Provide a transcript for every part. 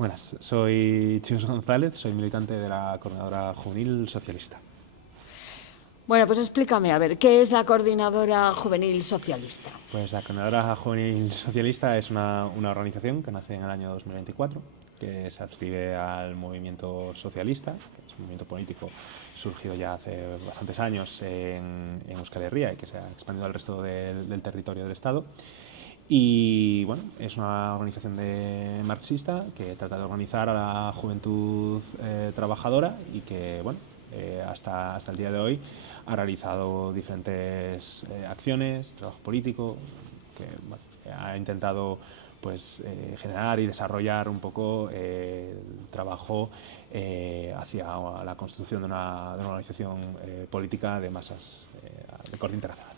Buenas, soy Chus González, soy militante de la Coordinadora Juvenil Socialista. Bueno, pues explícame, a ver, ¿qué es la Coordinadora Juvenil Socialista? Pues la Coordinadora Juvenil Socialista es una organización que nace en el año 2024, que se adscribe al movimiento socialista, que es un movimiento político surgido ya hace bastantes años en Euskal Herria y que se ha expandido al resto del territorio del Estado. Y bueno, es una organización marxista que trata de organizar a la juventud trabajadora y que, bueno, hasta el día de hoy ha realizado diferentes acciones, trabajo político, que bueno, ha intentado pues generar y desarrollar un poco el trabajo hacia la constitución de una organización política de masas de corte internacional.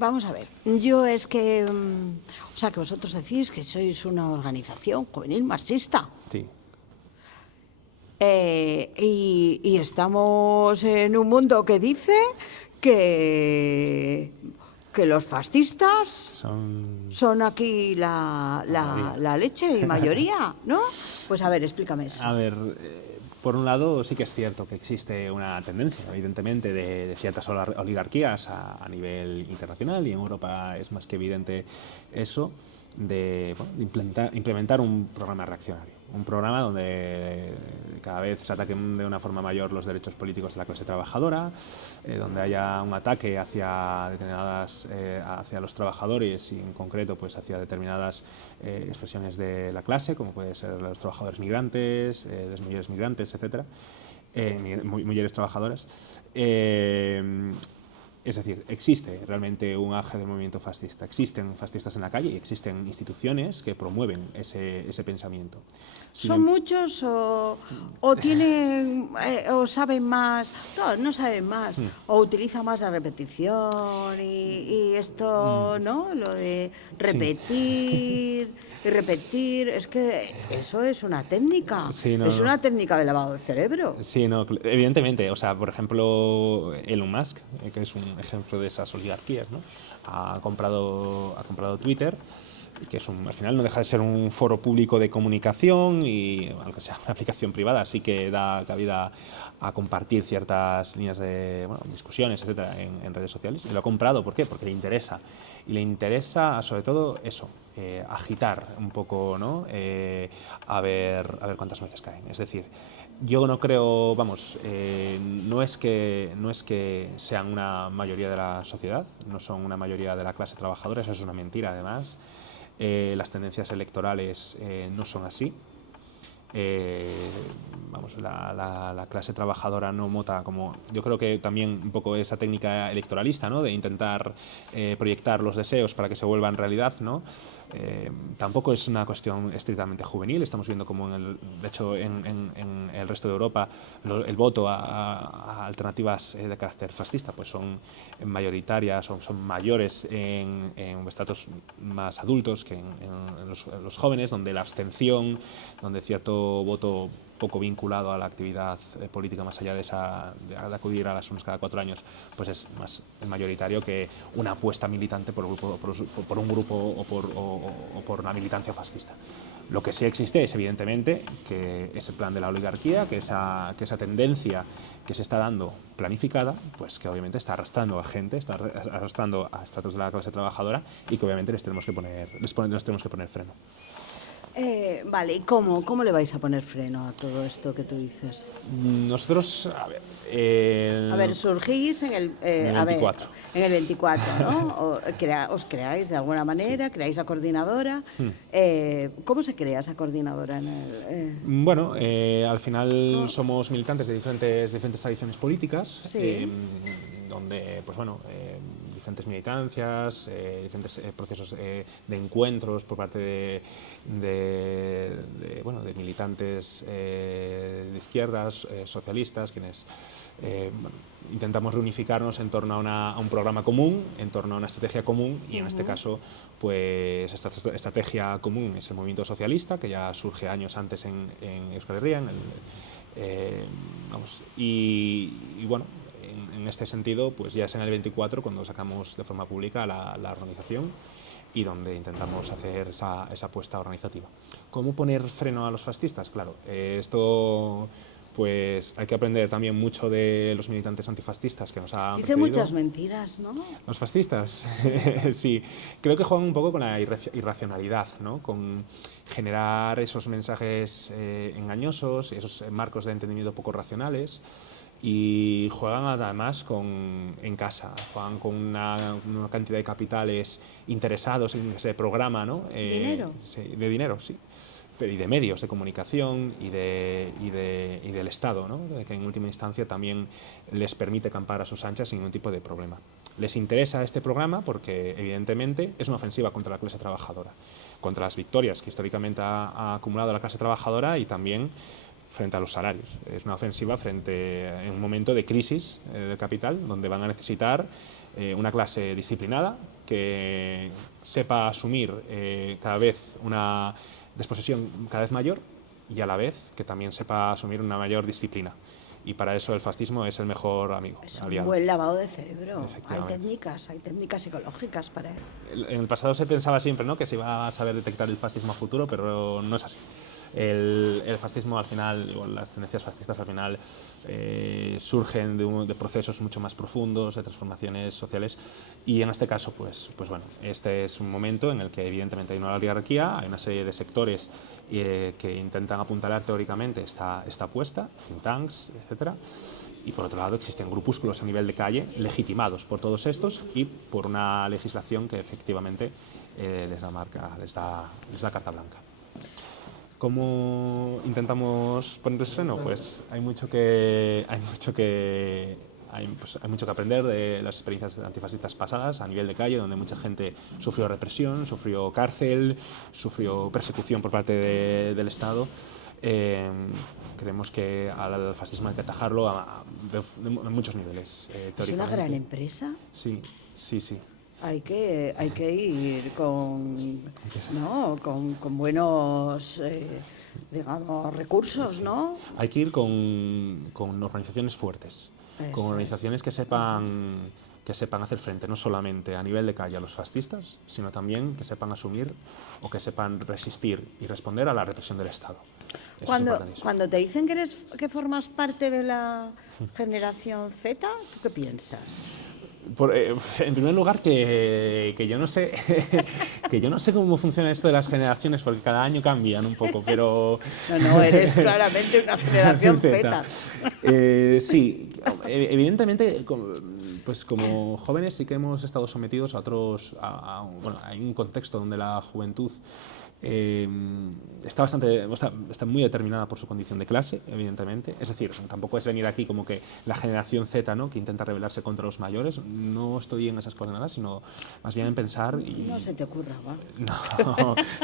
Vamos a ver, yo es que, o sea, que vosotros decís que sois una organización juvenil marxista. Sí. Y estamos en un mundo que dice que los fascistas son aquí la leche y mayoría, ¿no? Pues a ver, explícame eso. A ver, por un lado sí que es cierto que existe una tendencia, evidentemente, de ciertas oligarquías a nivel internacional, y en Europa es más que evidente eso, de implementar un programa reaccionario. Un programa donde cada vez se ataquen de una forma mayor los derechos políticos de la clase trabajadora, donde haya un ataque hacia hacia los trabajadores y en concreto pues hacia determinadas expresiones de la clase, como pueden ser los trabajadores migrantes, las mujeres migrantes, etcétera, mujeres trabajadoras. Es decir, existe realmente un auge del movimiento fascista, existen fascistas en la calle y existen instituciones que promueven ese pensamiento. ¿Son muchos o tienen o saben más? No saben más. O utilizan más la repetición y esto, ¿no? Lo de repetir y repetir. Es que eso es una técnica. Sí, Es una técnica de lavado de cerebro. Sí, no, evidentemente. O sea, por ejemplo, Elon Musk, que es un ejemplo de esas oligarquías, ¿no? Ha comprado Twitter, que es al final no deja de ser un foro público de comunicación y, aunque sea una aplicación privada, sí que da cabida a compartir ciertas líneas de discusiones, etcétera, en redes sociales. Y lo ha comprado, ¿por qué? Porque le interesa. Y le interesa, sobre todo, eso, agitar un poco, ¿no? A ver cuántas veces caen. Es decir, yo no creo, no es que sean una mayoría de la sociedad, no son una mayoría de la clase trabajadora, eso es una mentira además. Las tendencias electorales no son así. La clase trabajadora no vota como... Yo creo que también un poco esa técnica electoralista, ¿no? De intentar proyectar los deseos para que se vuelvan realidad, ¿no? Tampoco es una cuestión estrictamente juvenil. Estamos viendo como de hecho en el resto de Europa el voto a alternativas de carácter fascista pues son mayoritarias, son mayores en estratos más adultos que en los jóvenes, donde la abstención, donde cierto voto poco vinculado a la actividad política más allá de acudir a las urnas cada 4 años, pues es más mayoritario que una apuesta militante por un grupo o por una militancia fascista. Lo que sí existe es evidentemente que ese plan de la oligarquía, que esa tendencia que se está dando planificada, pues que obviamente está arrastrando a gente, está arrastrando a estratos de la clase trabajadora y que obviamente les tenemos que poner freno. Vale, ¿y cómo le vais a poner freno a todo esto que tú dices? Nosotros, A ver, surgís en el 24. En el 24, ¿no? Os creáis de alguna manera, creáis la coordinadora. ¿Cómo se crea esa coordinadora? Bueno, al final somos militantes de diferentes tradiciones políticas, Sí. donde, pues bueno, diferentes militancias, diferentes procesos de encuentros por parte de militantes de izquierdas, socialistas, quienes intentamos reunificarnos en torno a un programa común, en torno a una estrategia común, y en este caso, pues esta estrategia común es el movimiento socialista, que ya surge años antes en Euskal Herria, y bueno, en este sentido, pues ya es en el 24 cuando sacamos de forma pública la organización. y donde intentamos hacer esa apuesta organizativa. ¿Cómo poner freno a los fascistas? Claro, esto pues hay que aprender también mucho de los militantes antifascistas que nos han Dice precedido. muchas mentiras, ¿no? Los fascistas, sí, creo que juegan un poco con la irracionalidad, ¿no? Con generar esos mensajes engañosos, esos marcos de entendimiento poco racionales, y juegan además en casa, juegan con una cantidad de capitales interesados en ese programa, ¿no? ¿Dinero? Sí, de dinero, sí. Y de medios de comunicación y del Estado, ¿no? Que en última instancia también les permite campar a sus anchas sin ningún tipo de problema. Les interesa este programa porque evidentemente es una ofensiva contra la clase trabajadora, contra las victorias que históricamente ha acumulado la clase trabajadora y también frente a los salarios. Es una ofensiva en un momento de crisis del capital, donde van a necesitar una clase disciplinada que sepa asumir cada vez una disposición cada vez mayor y a la vez que también sepa asumir una mayor disciplina. Y para eso el fascismo es el mejor amigo. Es aliado. un buen lavado de cerebro. Hay técnicas psicológicas para él. En el pasado se pensaba siempre, ¿no?, que se iba a saber detectar el fascismo a futuro, pero no es así. El fascismo al final, o las tendencias fascistas al final surgen de procesos mucho más profundos, de transformaciones sociales, y en este caso, pues bueno, este es un momento en el que evidentemente hay una oligarquía, hay una serie de sectores que intentan apuntalar teóricamente esta apuesta, think tanks, etcétera. Y por otro lado existen grupúsculos a nivel de calle legitimados por todos estos y por una legislación que efectivamente les da carta blanca. ¿Cómo intentamos ponerles freno? Pues hay mucho que aprender de las experiencias antifascistas pasadas a nivel de calle, donde mucha gente sufrió represión, sufrió cárcel, sufrió persecución por parte del Estado. Creemos que al fascismo hay que atajarlo en muchos niveles. ¿Es una gran empresa? Sí. Hay que ir con buenos, digamos, recursos, ¿no? Hay que ir con organizaciones fuertes, con organizaciones que sepan hacer frente no solamente a nivel de calle a los fascistas, sino también que sepan asumir o que sepan resistir y responder a la represión del Estado. Cuando te dicen que formas parte de la generación Z, ¿tú qué piensas? En primer lugar, que yo no sé que yo no sé cómo funciona esto de las generaciones, porque cada año cambian un poco, pero... No, eres claramente una generación Z. Sí, evidentemente, pues como jóvenes sí que hemos estado sometidos a bueno, hay un contexto donde la juventud está muy determinada por su condición de clase, evidentemente. Es decir, tampoco es venir aquí como que la generación Z, ¿no?, que intenta rebelarse contra los mayores. No estoy en esas coordenadas, sino más bien en pensar... No se te ocurra, ¿va?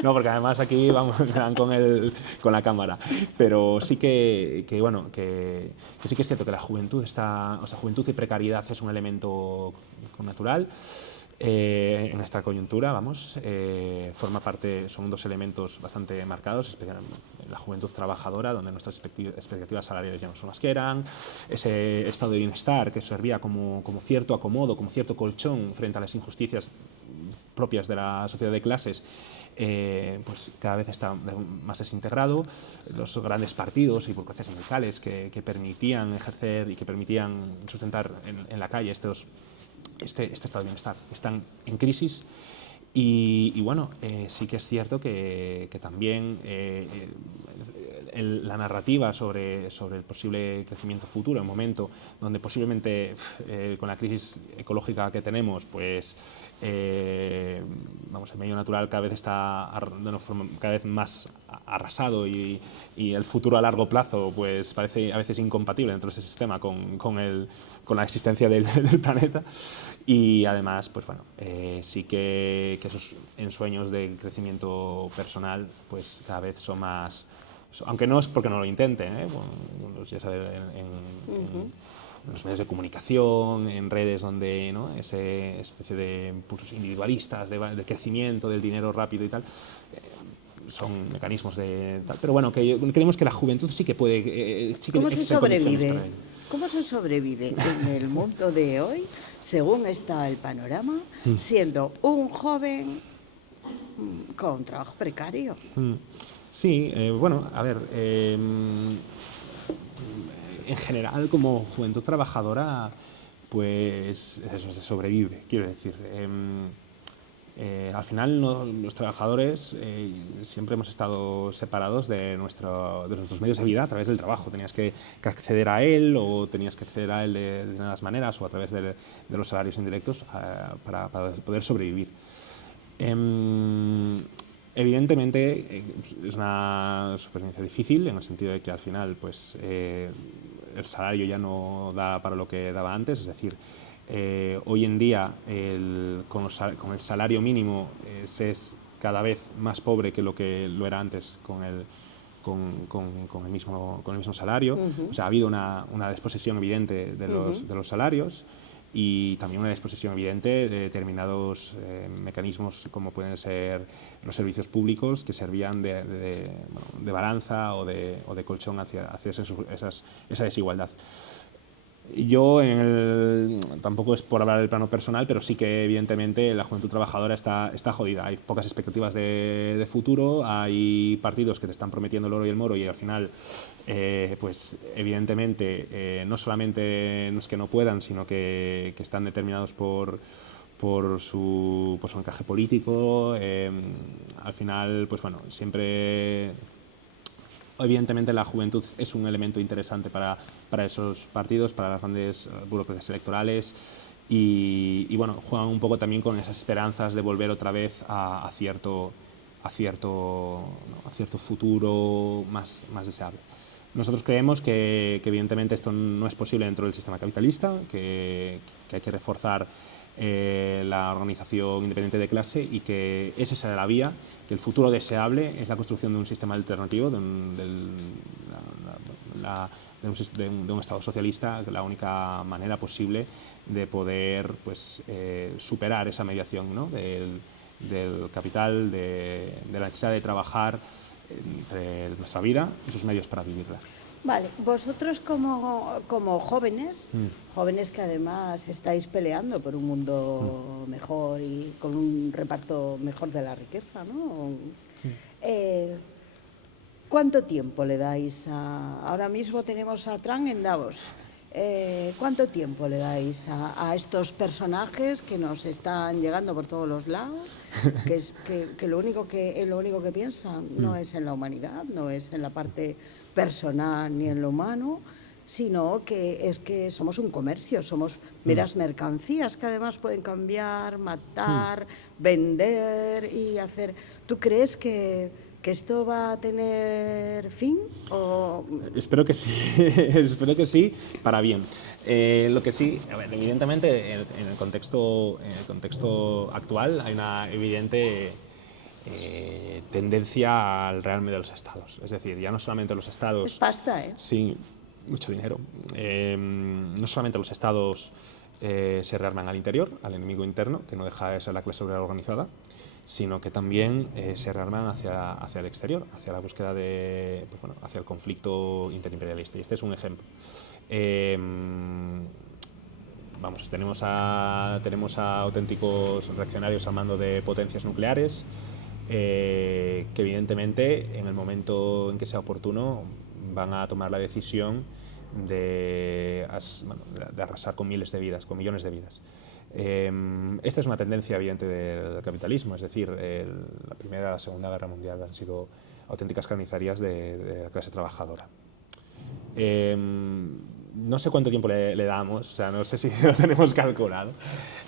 No, porque además aquí vamos con la cámara. Pero sí que sí que es cierto que la juventud juventud y precariedad es un elemento natural. En esta coyuntura, forma parte, son dos elementos bastante marcados, especialmente la juventud trabajadora, donde nuestras expectativas salariales ya no son las que eran, ese estado de bienestar que servía como cierto acomodo, como cierto colchón frente a las injusticias propias de la sociedad de clases, pues cada vez está más desintegrado. Los grandes partidos y burocracias sindicales que permitían ejercer y que permitían sustentar en la calle este estado de bienestar están en crisis y bueno, sí que es cierto que también la narrativa sobre el posible crecimiento futuro, en un momento donde posiblemente con la crisis ecológica que tenemos, pues el medio natural cada vez está cada vez más arrasado y el futuro a largo plazo pues parece a veces incompatible dentro de ese sistema con la existencia del planeta, y además pues bueno, sí que esos ensueños de crecimiento personal pues cada vez son más, aunque no es porque no lo intenten, ya sabes, en los medios de comunicación, en redes donde, ¿no?, esa especie de impulsos individualistas, de crecimiento, del dinero rápido y tal, son mecanismos de tal. Pero bueno, creemos que la juventud sí que puede... ¿Cómo se sobrevive? ¿Cómo se sobrevive en el mundo de hoy, según está el panorama, siendo un joven con trabajo precario. Sí, bueno, a ver, en general como juventud trabajadora, pues eso se sobrevive, quiero decir. Al final los trabajadores siempre hemos estado separados de nuestros medios de vida a través del trabajo. Tenías que acceder a él o tenías que acceder a él de determinadas maneras o a través de los salarios indirectos para poder sobrevivir. Evidentemente es una supervivencia difícil en el sentido de que al final pues, el salario ya no da para lo que daba antes, es decir, hoy en día con el salario mínimo se es cada vez más pobre que lo era antes con el mismo salario. O sea, ha habido una desposesión evidente de los salarios y también una disposición evidente de determinados mecanismos como pueden ser los servicios públicos que servían de balanza o de colchón hacia esa desigualdad. Yo, tampoco es por hablar del plano personal, pero sí que evidentemente la juventud trabajadora está jodida. Hay pocas expectativas de futuro, hay partidos que te están prometiendo el oro y el moro y al final, pues evidentemente, no solamente no es que no puedan, sino que están determinados por su encaje político. Al final, pues bueno, siempre... Evidentemente la juventud es un elemento interesante para esos partidos, para las grandes burocracias electorales y bueno, juegan un poco también con esas esperanzas de volver otra vez a cierto futuro más deseable. Nosotros creemos que evidentemente esto no es posible dentro del sistema capitalista, que hay que reforzar la organización independiente de clase y que esa será la vía, que el futuro deseable es la construcción de un sistema alternativo, de un Estado socialista, la única manera posible de poder pues, superar esa mediación, ¿no? del capital, de la necesidad de trabajar entre nuestra vida y sus medios para vivirla. Vale, vosotros como jóvenes, jóvenes que además estáis peleando por un mundo mejor y con un reparto mejor de la riqueza, ¿no? ¿Cuánto tiempo le dais ahora mismo tenemos a Trump en Davos? ¿Cuánto tiempo le dais a estos personajes que nos están llegando por todos los lados? Que lo único que piensan no es en la humanidad, no es en la parte personal ni en lo humano, sino que es que somos un comercio, somos meras mercancías que además pueden cambiar, matar, vender y hacer... ¿Tú crees que esto va a tener fin? ¿O? Espero que sí, espero que sí, para bien. Lo que sí, a ver, evidentemente en el contexto actual hay una evidente tendencia al rearme de los estados. Es decir, ya no solamente los estados... Es pasta, ¿eh? Sí, mucho dinero. No solamente los estados se rearman al interior, al enemigo interno, que no deja de ser la clase obrera organizada, sino que también se rearman hacia el exterior, hacia la búsqueda de, pues bueno, hacia el conflicto interimperialista. Y este es un ejemplo. Vamos, tenemos a auténticos reaccionarios al mando de potencias nucleares que evidentemente en el momento en que sea oportuno van a tomar la decisión de arrasar con miles de vidas, con millones de vidas. Esta es una tendencia evidente del capitalismo, es decir, la Primera y la Segunda Guerra Mundial han sido auténticas carnicerías de la clase trabajadora. No sé cuánto tiempo le damos, o sea, no sé si lo tenemos calculado,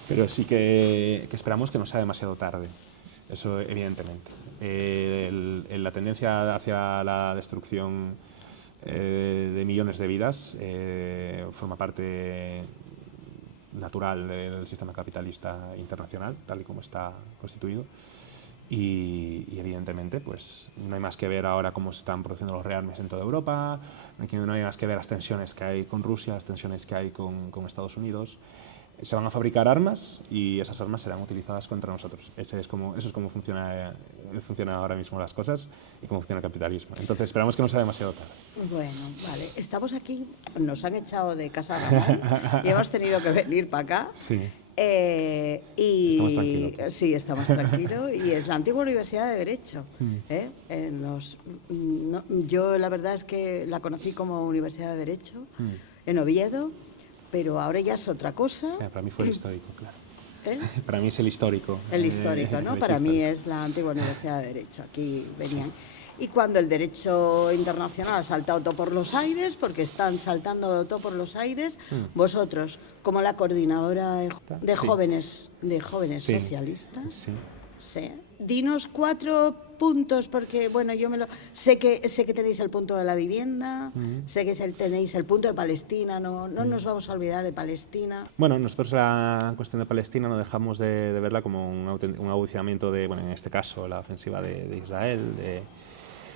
pero sí que esperamos que no sea demasiado tarde, eso evidentemente. La tendencia hacia la destrucción de millones de vidas forma parte natural del sistema capitalista internacional, tal y como está constituido. Y evidentemente pues no hay más que ver ahora cómo se están produciendo los rearmes en toda Europa, no hay más que ver las tensiones que hay con Rusia, las tensiones que hay con Estados Unidos. Se van a fabricar armas y esas armas serán utilizadas contra nosotros. Eso es como funciona ahora mismo las cosas y cómo funciona el capitalismo. Entonces esperamos que no sea demasiado tarde. Bueno, vale. Estamos aquí, nos han echado de Casa Ramón y hemos tenido que venir para acá. Sí. Estamos tranquilos. Sí, está más tranquilo. Y es la antigua Universidad de Derecho. Yo la verdad es que la conocí como Universidad de Derecho en Oviedo, pero ahora ya es otra cosa. O sea, para mí fue el histórico, claro. ¿Eh? Para mí es el histórico. El histórico, ¿no? Para mí es la antigua Universidad de Derecho. Aquí venían. Y cuando el derecho internacional ha saltado todo por los aires, porque están saltando todo por los aires, vosotros, como la coordinadora de jóvenes Sí. socialistas, Sí. sí. Dinos 4 puntos, porque bueno, yo sé que tenéis el punto de la vivienda, sé que tenéis el punto de Palestina, no nos vamos a olvidar de Palestina. Bueno, nosotros la cuestión de Palestina no dejamos de verla como un agudizamiento de, bueno, en este caso, la ofensiva de Israel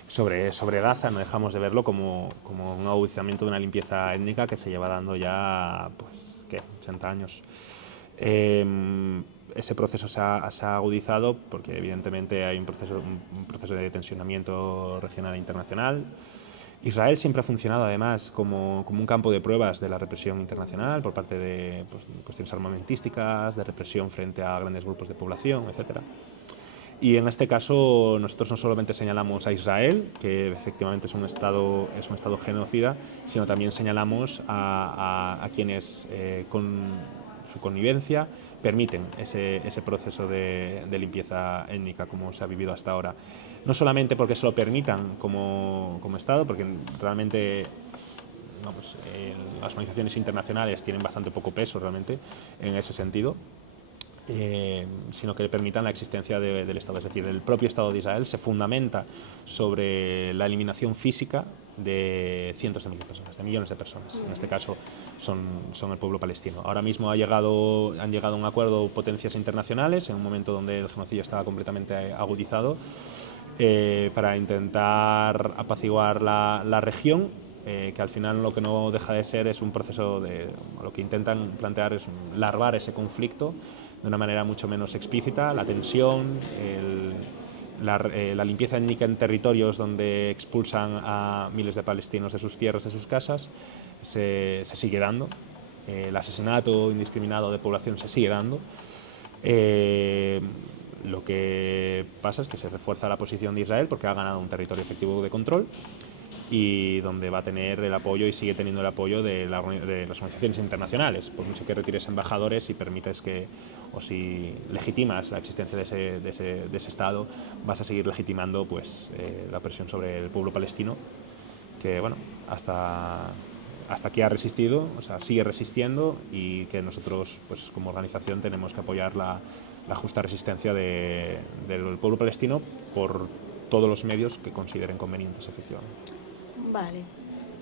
sobre Gaza. No dejamos de verlo como un agudizamiento de una limpieza étnica que se lleva dando ya, pues, ¿qué? 80 años. Ese proceso se ha agudizado porque evidentemente hay un proceso de tensionamiento regional e internacional. Israel siempre ha funcionado además como un campo de pruebas de la represión internacional por parte de cuestiones armamentísticas, de represión frente a grandes grupos de población, etc. Y en este caso nosotros no solamente señalamos a Israel, que efectivamente es un estado genocida, sino también señalamos a quienes con su connivencia permiten ese proceso de limpieza étnica como se ha vivido hasta ahora. No solamente porque se lo permitan como Estado, porque realmente las organizaciones internacionales tienen bastante poco peso realmente en ese sentido, sino que le permitan la existencia del Estado. Es decir, el propio Estado de Israel se fundamenta sobre la eliminación física de cientos de miles de personas, de millones de personas. En este caso son el pueblo palestino. Ahora mismo han llegado a un acuerdo potencias internacionales en un momento donde el genocidio estaba completamente agudizado, para intentar apaciguar la región, que al final lo que no deja de ser es un proceso lo que intentan plantear es larvar ese conflicto de una manera mucho menos explícita, la tensión, la limpieza étnica en territorios donde expulsan a miles de palestinos de sus tierras, de sus casas, se sigue dando. El asesinato indiscriminado de población se sigue dando. Lo que pasa es que se refuerza la posición de Israel porque ha ganado un territorio efectivo de control y donde va a tener el apoyo y sigue teniendo el apoyo de las organizaciones internacionales, por mucho que retires embajadores y permites o si legitimas la existencia de ese Estado, vas a seguir legitimando pues, la presión sobre el pueblo palestino, que bueno, hasta aquí ha resistido, o sea, sigue resistiendo, y que nosotros pues, como organización tenemos que apoyar la justa resistencia del pueblo palestino por todos los medios que consideren convenientes, efectivamente. Vale.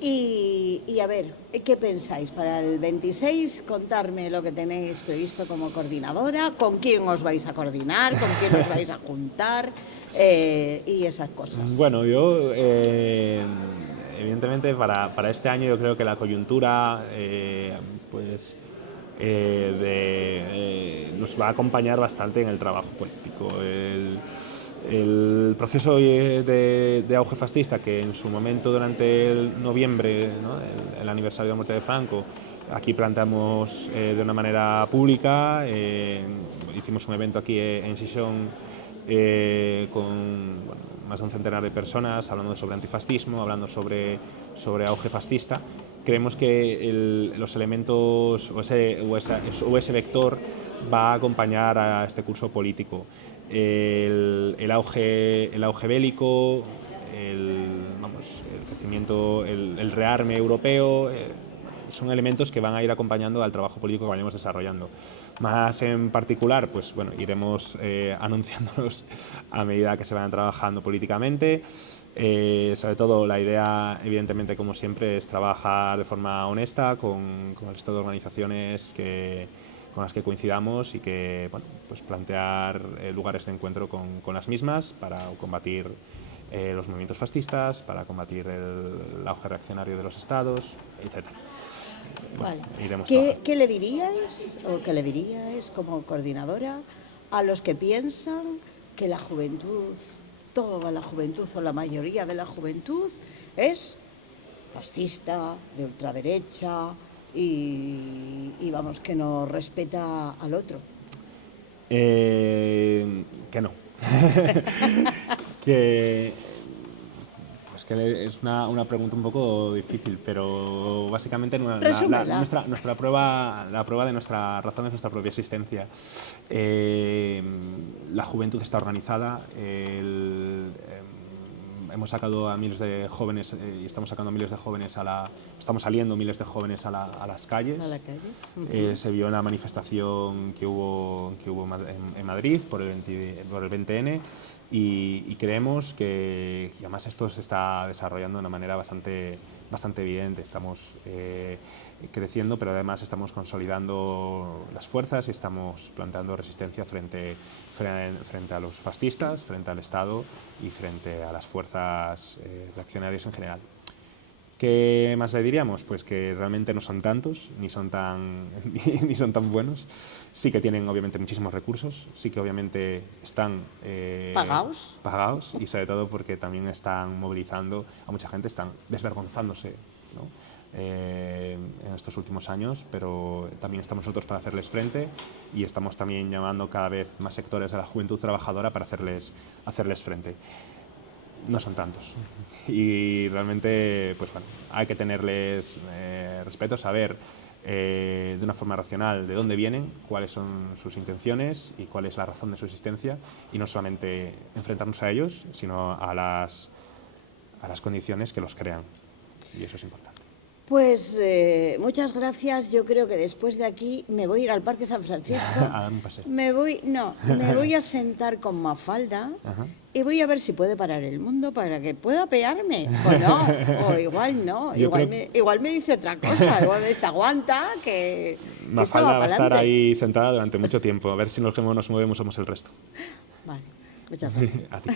Y a ver, ¿qué pensáis para el 26? Contarme lo que tenéis previsto como coordinadora, con quién os vais a coordinar, con quién os vais a juntar, y esas cosas. Bueno, yo evidentemente para este año yo creo que la coyuntura pues nos va a acompañar bastante en el trabajo político. El proceso de auge fascista, que en su momento durante el noviembre, ¿no?, el aniversario de la muerte de Franco, aquí planteamos de una manera pública, hicimos un evento aquí en Sison con más de un centenar de personas hablando sobre antifascismo, hablando sobre auge fascista. Creemos que los elementos o ese vector va a acompañar a este curso político. El auge bélico, el crecimiento, el rearme europeo, son elementos que van a ir acompañando al trabajo político que vayamos desarrollando. Más en particular, pues bueno, iremos anunciándolos a medida que se vayan trabajando políticamente. Sobre todo la idea, evidentemente, como siempre, es trabajar de forma honesta con el resto de organizaciones con las que coincidamos y que, bueno, pues plantear lugares de encuentro con las mismas para combatir los movimientos fascistas, para combatir el auge reaccionario de los estados, etc. Vale. Bueno, ¿Qué le diríais o qué le diríais como coordinadora a los que piensan que la juventud, toda la juventud o la mayoría de la juventud es fascista, de ultraderecha y vamos, que no respeta al otro. Que no. que pues que es una pregunta un poco difícil, pero básicamente nuestra prueba, la prueba de nuestra razón es nuestra propia existencia. La juventud está organizada, hemos sacado a miles de jóvenes y estamos sacando a miles de jóvenes estamos saliendo miles de jóvenes a las calles. A la calle. Se vio una manifestación que hubo en Madrid por el 20N y creemos que y además esto se está desarrollando de una manera bastante evidente. Estamos creciendo, pero además estamos consolidando las fuerzas y estamos planteando resistencia frente a los fascistas, frente al Estado y frente a las fuerzas reaccionarias en general. ¿Qué más le diríamos? Pues que realmente no son tantos, ni son tan buenos. Sí que tienen obviamente muchísimos recursos, sí que obviamente están pagados y sobre todo porque también están movilizando a mucha gente, están desvergonzándose, ¿no? En estos últimos años, pero también estamos nosotros para hacerles frente y estamos también llamando cada vez más sectores de la juventud trabajadora para hacerles frente. No son tantos y realmente pues bueno, hay que tenerles respeto, saber de una forma racional de dónde vienen, cuáles son sus intenciones y cuál es la razón de su existencia y no solamente enfrentarnos a ellos, sino a las condiciones que los crean y eso es importante. Pues muchas gracias. Yo creo que después de aquí me voy a ir al Parque San Francisco. A dar un paseo. Me voy a sentar con Mafalda. Ajá. Y voy a ver si puede parar el mundo para que pueda apearme, o no, o igual no, igual me dice otra cosa, igual me dice aguanta, que Mafalda va a estar ahí sentada durante mucho tiempo, a ver si los que nos movemos somos el resto. Vale, muchas gracias. A ti.